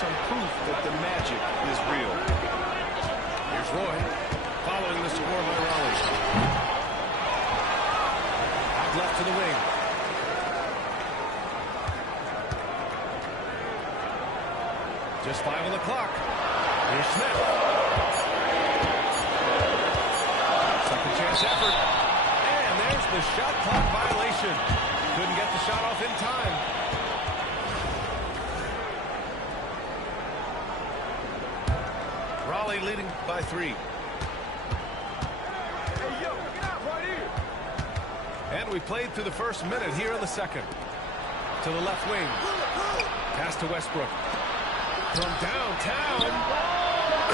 some proof that the magic is real. Here's Roy, following the score by Raleigh. Out left to the wing. Just 5 on the clock. Here's Smith. Second chance effort. And there's the shot clock violation. Couldn't get the shot off in time. Raleigh leading by 3. Hey, yo, get out right here. And we played through the first minute here in the second. To the left wing. Pass to Westbrook. From downtown.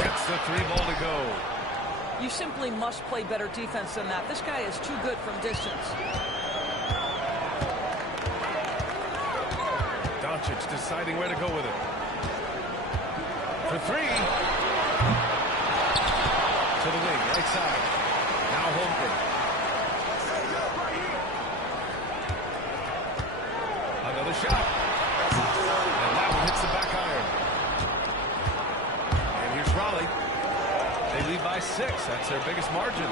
Gets the 3-ball to go. You simply must play better defense than that. This guy is too good from distance. Doncic deciding where to go with it. For 3. To the wing, right side. Now Holmgren. Another shot. And that one hits the back iron. And here's Raleigh. They lead by 6. That's their biggest margin.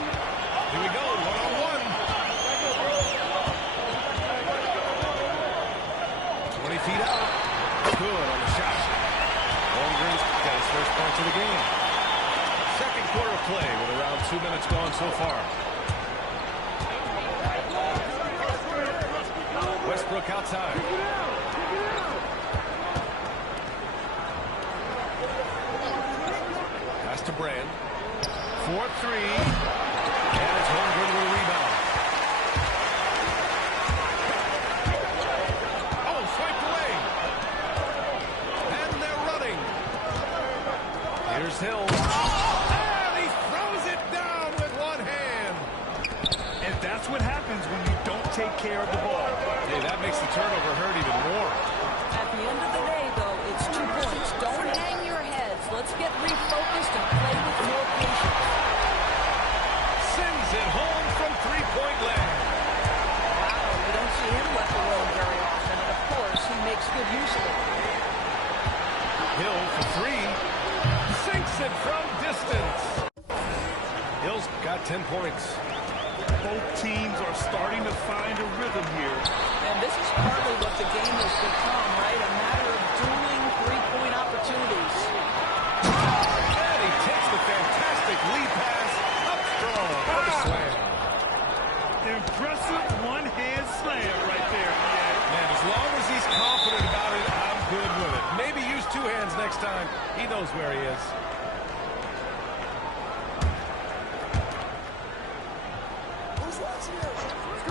Here we go, one-on-one. 20 feet out. Good on the shot. Holmgren's got his first points of the game. Second quarter of play with around 2 minutes gone so far. Westbrook outside. Pass to Brand. 4-3. And it's Holmgren with a rebound. Oh, swiped away. And they're running. Here's Hill. And he throws it down with one hand. And that's what happens when you don't take care of the ball. Hey, that makes the turnover hurt even more. At the end of the day, though, it's 2 points. Don't hang your heads. Let's get refocused and play with more patience. Sends it home from 3-point land. Wow, you don't see him left alone very often, and of course, he makes good use of it. Hill for 3. Sinks it from distance. Hill's got 10 points. Both teams are starting to find a rhythm here. And this is partly what the game has become, right? A matter of dueling 3-point opportunities. And he takes the fantastic lead pass up strong. What a slam. Impressive one-hand slam right there, yeah. Man, as long as he's confident about it, I'm good with it. Maybe use 2 hands next time. He knows where he is.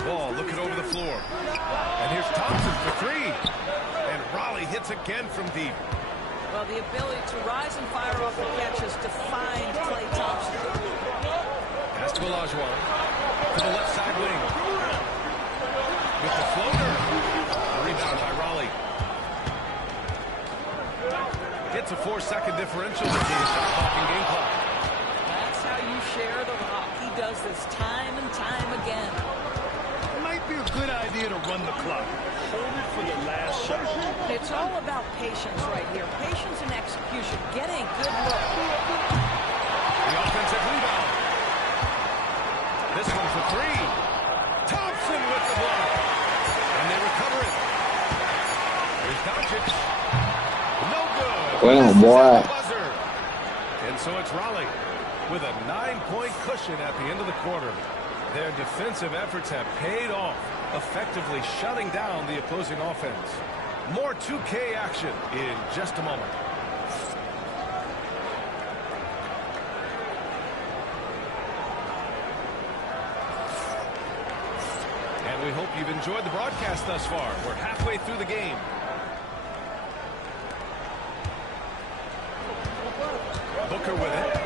Ball looking over the floor. And here's Thompson for 3. And Raleigh hits again from deep. Well, the ability to rise and fire off the catch has defined Klay Thompson. Pass to Olajuwon. To the left side wing. With the floater. Rebound by Raleigh. Hits a 4-second differential between the shot clock and game clock. That's how you share the rock. He does this time and time again. Might be a good idea to run the clock. Hold it for the last shot. It's all about patience right here. Patience and execution. Get a good look. The offensive rebound. This one for 3. Thompson with the block. And they recover it. Here's Doncic. No good. Well, boy. Buzzer. And so it's Raleigh with a 9-point cushion at the end of the quarter. Their defensive efforts have paid off, effectively shutting down the opposing offense. More 2K action in just a moment. And we hope you've enjoyed the broadcast thus far. We're halfway through the game. Booker with it.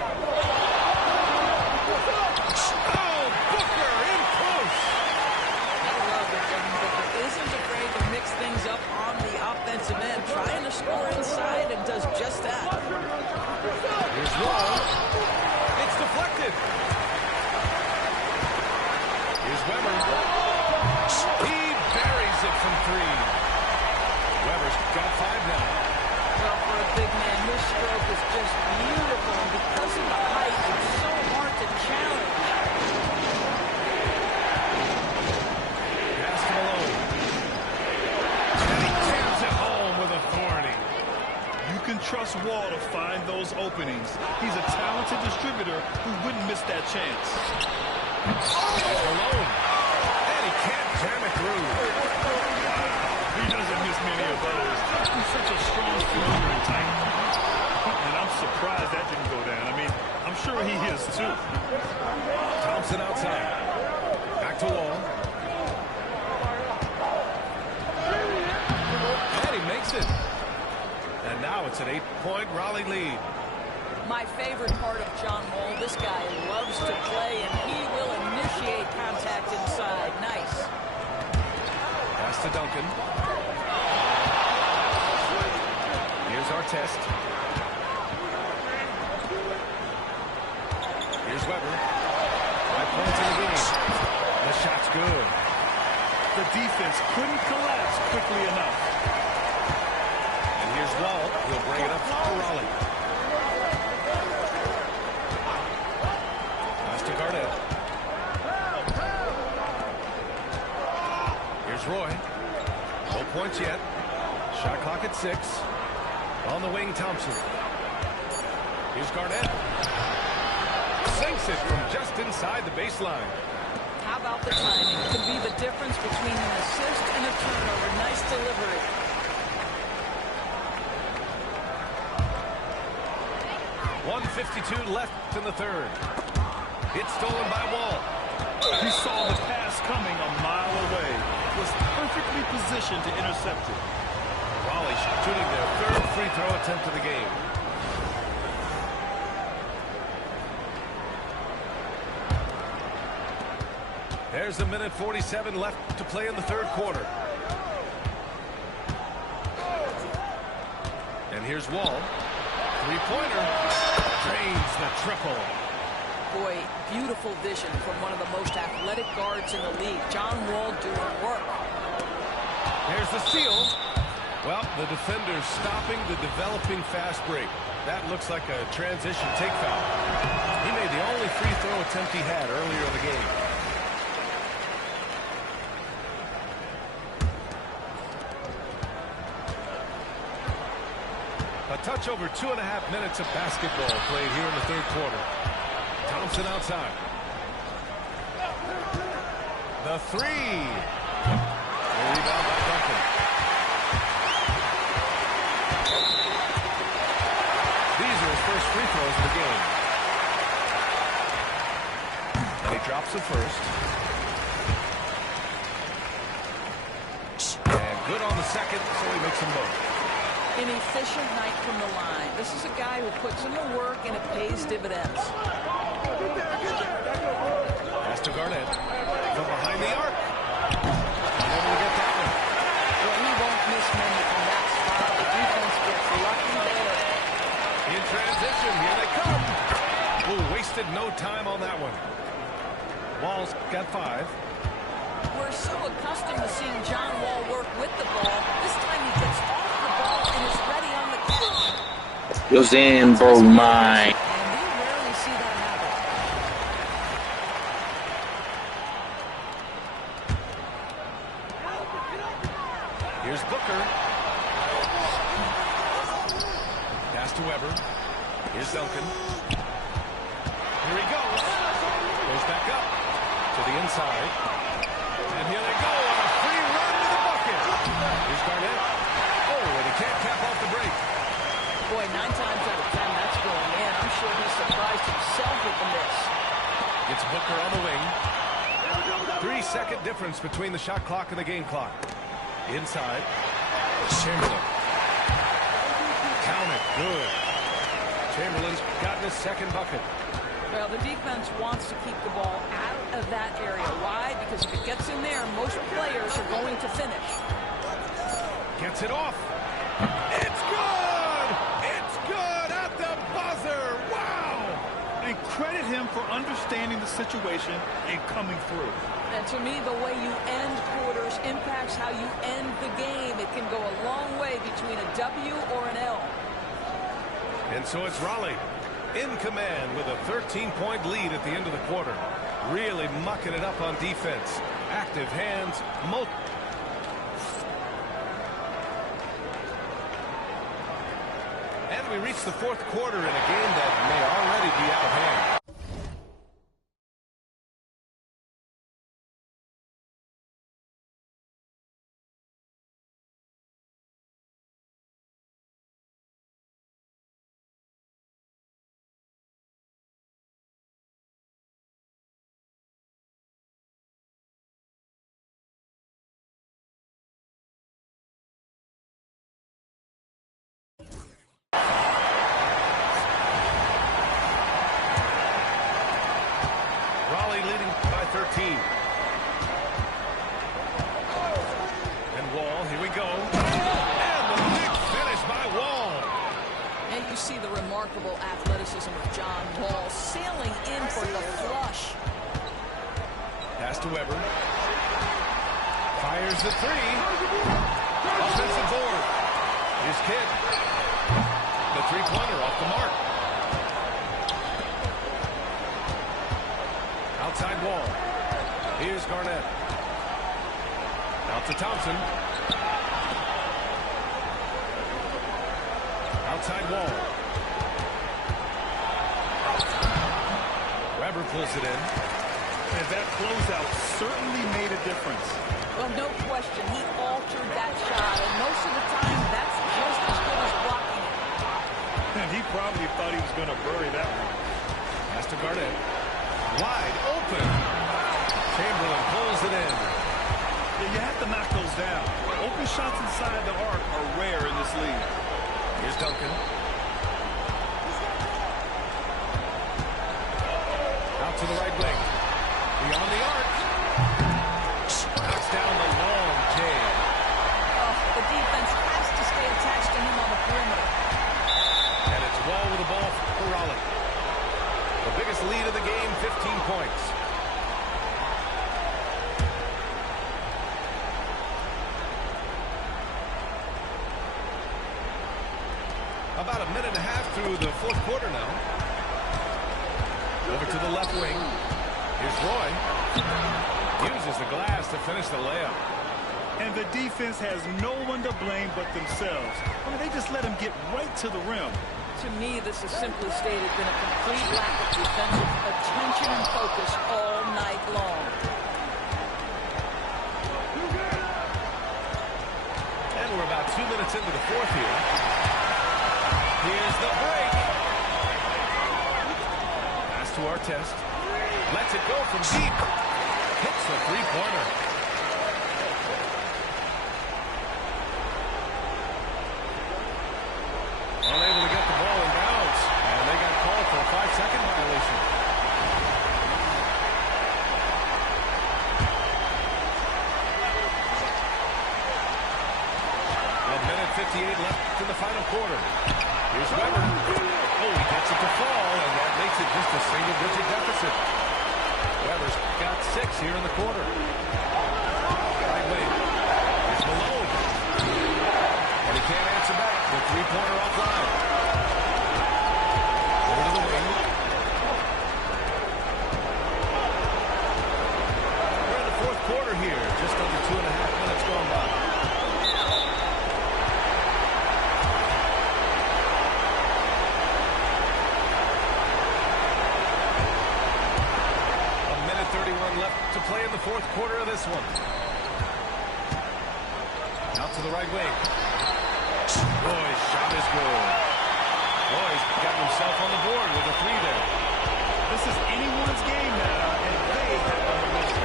Offensive end trying to score inside and does just that. Here's Wall. It's deflected. Here's Weber. He buries it from 3. Weber's got 5 now. Well, for a big man, is beautiful, and because of the height, it's so hard to challenge. Pass to Malone. And he jams it home with authority. You can trust Wall to find those openings. He's a talented distributor who wouldn't miss that chance. Here's Malone. And he can't jam it through. He doesn't miss many of those. He's such a strong fielder and tight. And I'm surprised that didn't go down. I mean, I'm sure he is too. Thompson outside. Back to Wall. And he makes it. And now it's an 8-point Raleigh lead. My favorite part of John Wall, this guy loves to play, and he will initiate contact inside. Nice. Pass to Duncan. Here's our test. Here's Weber. 5 points in the game. The shot's good. The defense couldn't collapse quickly enough. And here's Wall. He'll bring it up to Raleigh. Pass to Garnett. Here's Roy. No points yet. Shot clock at 6. On the wing, Thompson. Here's Garnett. Sinks it from just inside the baseline. How about the timing? It could be the difference between an assist and a turnover. Nice delivery. .152 left in the third. It's stolen by Wall. He saw the pass coming a mile away. Was perfectly positioned to intercept it. Raleigh shooting their third free throw attempt of the game. There's 1:47 left to play in the third quarter. And here's Wall. Three-pointer. Drains the triple. Boy, beautiful vision from one of the most athletic guards in the league. John Wall doing work. Here's the steal. Well, the defender's stopping the developing fast break. That looks like a transition take foul. He made the only free throw attempt he had earlier in the game. A touch over 2.5 minutes of basketball played here in the third quarter. Thompson outside. The three. The rebound by Duncan. These are his first free throws of the game. And he drops it first. And good on the second, so he makes them both. An efficient night from the line. This is a guy who puts in the work and it pays dividends. Pass to Garnett. From behind the arc. Unable to get that one. Well, he won't miss many from that spot. The defense gets lucky there. In transition, here they come. Ooh, wasted no time on that one. Wall's got 5. We're so accustomed to seeing John Wall work with the ball. This time he gets off the ball and is ready on the catch. Yo, Zan, bro, mine. And we rarely see that happen. Here's Booker. Pass to Weber. Here's Duncan. Here he goes. Goes back up to the inside. And here they go on a free run to the bucket. Here's Garnett. Oh, and he can't cap off the break. Boy, 9 times out of 10, that's going in. I'm sure he's surprised himself with the miss. Gets Booker on the wing. 3-second difference between the shot clock and the game clock. Inside. Chamberlain. Count it. Good. Chamberlain's gotten his second bucket. Well, the defense wants to keep the ball out of that area. Why? Because if it gets in there, most players are going to finish. Gets it off. It's good! It's good at the buzzer! Wow! And credit him for understanding the situation and coming through. And to me, the way you end quarters impacts how you end the game. It can go a long way between a W or an L. And so it's Raleigh in command with a 13-point lead at the end of the quarter. Really mucking it up on defense. Active hands. And we reach the fourth quarter in a game that may already be out of hand. Raleigh leading by 13. And Wall, here we go. And the big finish by Wall. And you see the remarkable athleticism of John Wall sailing in for the flush. Pass to Weber. Fires the three. Offensive board. Here's Kidd. The three-pointer off the mark. Outside Wall. Here's Garnett. Out to Thompson. Outside Wall. Weber pulls it in. And that closeout certainly made a difference. Well, no question, he altered that shot, and most of the time, that's just as good as blocking it. And he probably thought he was going to bury that one. Pass to Garnett. Wide open. Chamberlain pulls it in. Yeah, you have to knock those down. Open shots inside the arc are rare in this league. Here's Duncan. Out to the right wing. Beyond the arc. Knocks down the long J. Oh, the defense has to stay attached to him on the perimeter. And it's Wall with the ball for Raleigh. The biggest lead of the game, 15 points. About a minute and a half through the fourth quarter now. Over to the left wing. Here's Roy. Uses the glass to finish the layup. And the defense has no one to blame but themselves. I mean, they just let him get right to the rim. To me, this has simply stated been a complete lack of defensive attention and focus all night long. And we're about 2 minutes into the fourth here. Here's the break. Pass to Artest. Lets it go from deep. Hits the three-pointer. Unable to get the ball in bounds. And they got called for a 5-second violation. A minute 58 left in the final quarter. Here's Weber. Oh, he gets it to fall, and that makes it just a single-digit deficit. Weber's got 6 here in the quarter. Right wing. Here's Malone. And he can't answer back. The three-pointer offline. Over to the wing. We're in the fourth quarter here. Just under 2.5 minutes gone by. Left to play in the fourth quarter of this one. Out to the right wing. Roy's shot is good. Roy's got himself on the board with a three there. This is anyone's game now, and they have a mission.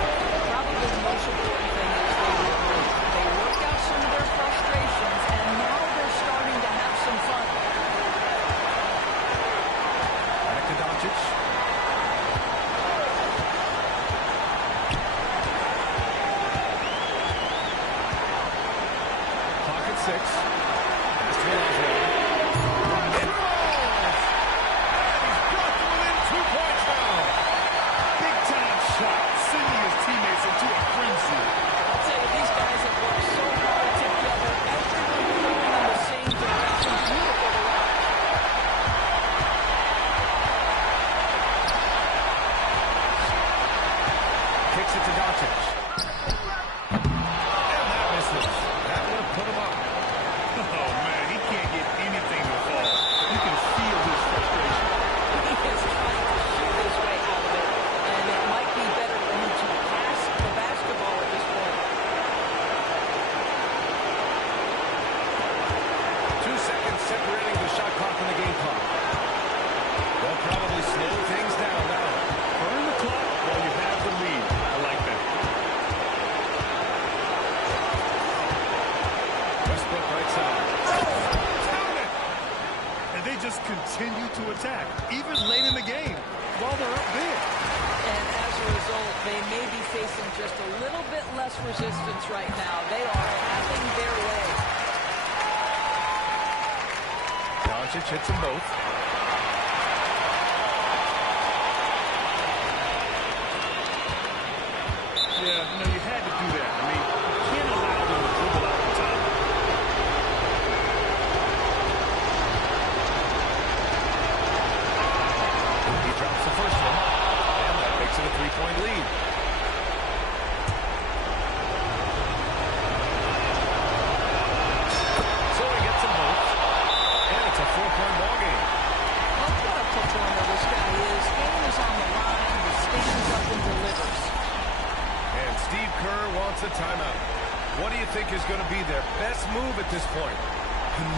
Probably the most important thing is they work out some of their frustrations, and now they're starting to have some fun. Back to Doncic. Six. Pass to Alonzo. It falls! And he's brought them within 2 points now. Big-time shot, sending his teammates into a frenzy. They just continue to attack, even late in the game, while they're up big. And as a result, they may be facing just a little bit less resistance right now. They are having their way. Doncic hits them both. Yeah, you had to do that. I mean, you can't allow them to dribble out the top. He drops the first one, and that makes it a three-point lead. So he gets them both, and it's a four-point ball game. Look what a performer this guy is. Game is on the line. He stands up and delivers. And Steve Kerr wants a timeout. What do you think is going to be their best move at this point?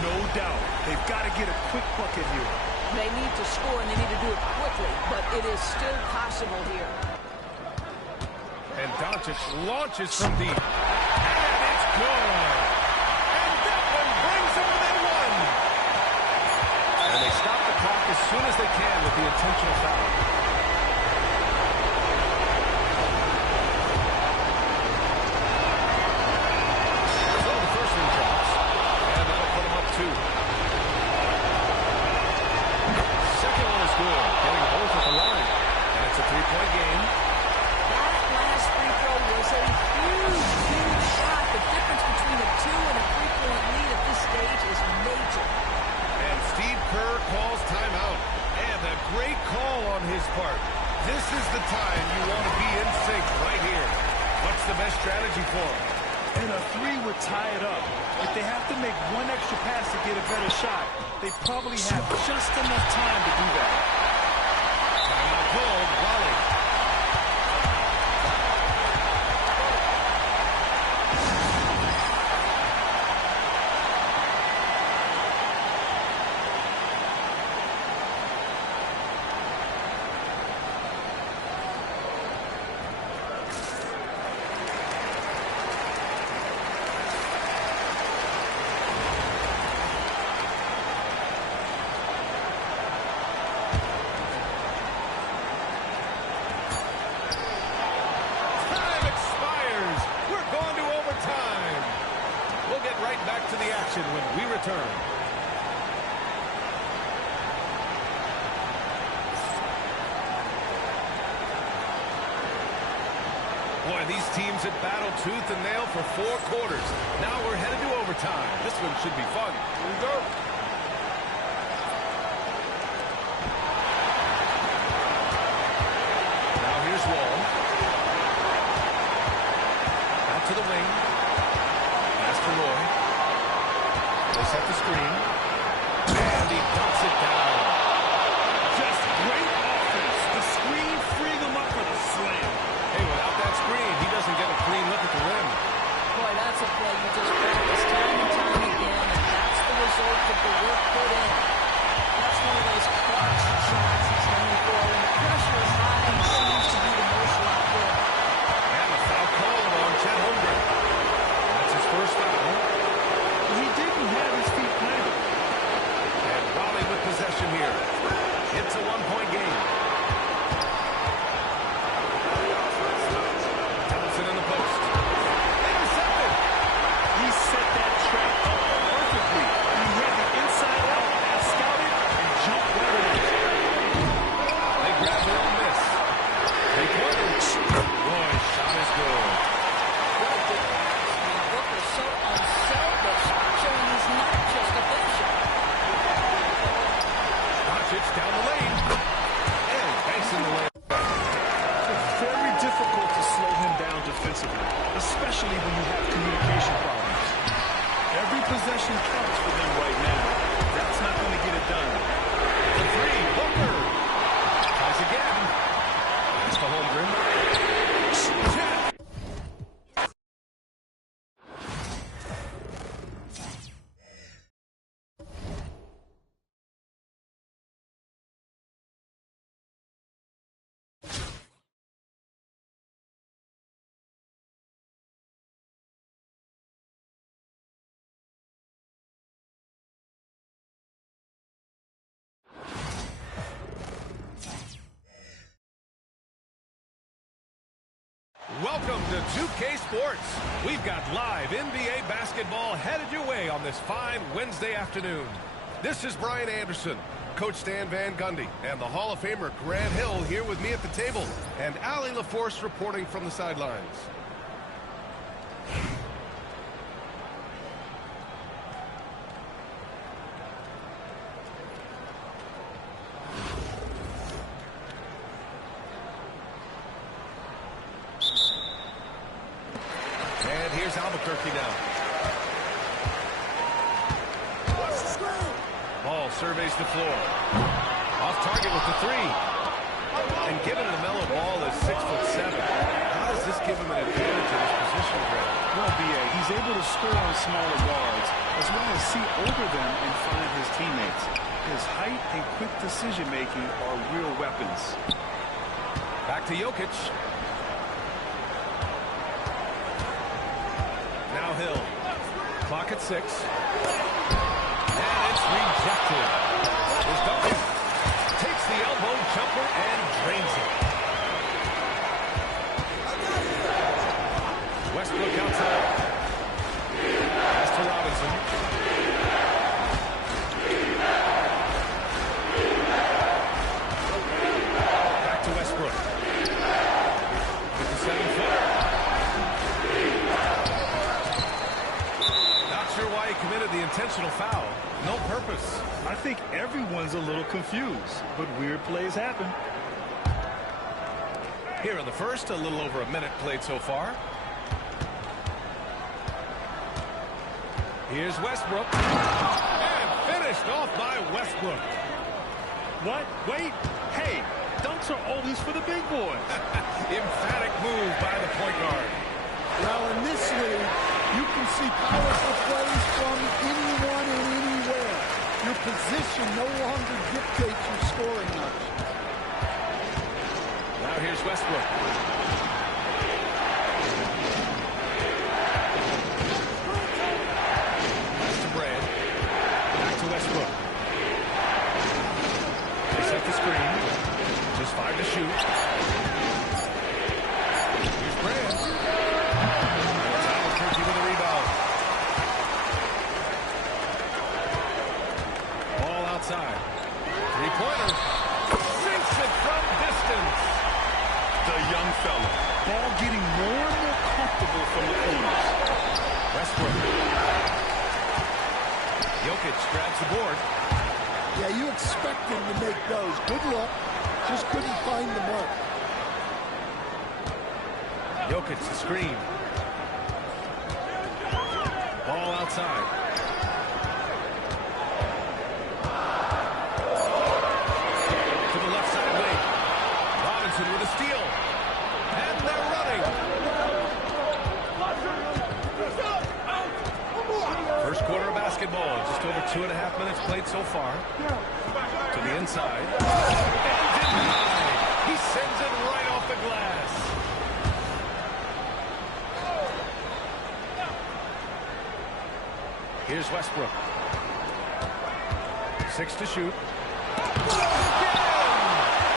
No doubt. They've got to get a quick bucket here. They need to score, and they need to do it quickly, but it is still possible here. And Doncic launches from deep. And it's good. And that one brings them within one. And they stop the clock as soon as they can with the intentional foul. So the first one drops. And that'll put them up two. Second one is good. Getting both at the line. And it's a three-point game. That last free throw was a huge, huge shot. The difference between a 2 and a 3-point lead at this stage is major. And Steve Kerr calls timeout. And a great call on his part. This is the time you want to be in sync right here. What's the best strategy for him? And a three would tie it up. If they have to make one extra pass to get a better shot, they probably have just enough time to do that. Timeout called. Raleigh. Back to the action when we return. Boy, these teams have battled tooth and nail for 4 quarters. Now we're headed to overtime. This one should be fun. Here we go. Now here's Wall. Out to the wing. Pass to Roy. They set the screen. And he dumps it down. Just great offense. The screen freeing them up for the slam. Hey, without that screen, he doesn't get a clean look at the rim. Boy, that's a play you just practice time and time again, and that's the result of the work put in. That's one of those clutch shots he's known for. When the pressure is high, he seems to be the most locked in. And a foul call on Chet Holmgren. That's his first foul. He didn't have his feet planted. And Raleigh with possession here. It's a one-point game. Thompson in the post. Intercepted. He set that trap up perfectly. He had the inside-out pass scouted and jumped right in. They grab their own miss. They point it. Roy's shot is good. Booker's so unselfish, showing he's not just a finisher. Doncic down the lane. And banks in the lane. It's very difficult to slow him down defensively, especially when you have communication problems. Every possession counts for them right now. That's not going to get it done. The three, Booker. Tries again. That's to Holmgren. Welcome to 2K Sports. We've got live NBA basketball headed your way on this fine Wednesday afternoon. This is Brian Anderson, Coach Stan Van Gundy, and the Hall of Famer Grant Hill here with me at the table, and Allie LaForce reporting from the sidelines. And here's Albuquerque now. Ball surveys the floor. Off target with the three. And given LaMelo Ball is 6'7", how does this give him an advantage in his position, Greg? Well, B.A., he's able to score on smaller guards, as well as see over them and find his teammates. His height and quick decision-making are real weapons. Back to Jokic. Now Hill. Clock at 6. And it's rejected. Here's Duncan. Takes the elbow jumper and drains it. Westbrook outside. Pass to Robinson. Back to Westbrook. With the 7-footer. Not sure why he committed the intentional foul. No purpose. I think everyone's a little confused, but weird plays happen. Here in the first, a little over a minute played so far. Here's Westbrook. And finished off by Westbrook. What? Wait. Hey, dunks are always for the big boys. Emphatic move by the point guard. Well, in this league, you can see powerful plays from anyone and anywhere. Your position no longer dictates your scoring much. Now here's Westbrook. Pass to Brand. Back to Westbrook. They set the screen. Just 5 to shoot. Here's Brand. It's Albuquerque with a rebound. Ball outside. Three-pointer. Sinks it from distance. The young fella. Ball getting more and more comfortable from the corners. Westbrook. Jokic grabs the board. Yeah, you expect him to make those. Good luck. Just couldn't find the mark. Jokic the screen. Ball outside. To the left side wing. Robinson with a steal. And they're running. First quarter of basketball. Just over 2.5 minutes played so far. To the inside. And denied. He sends it right off the glass. Here's Westbrook. 6 to shoot.